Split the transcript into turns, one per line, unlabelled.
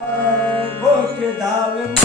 ગોટ ધાવે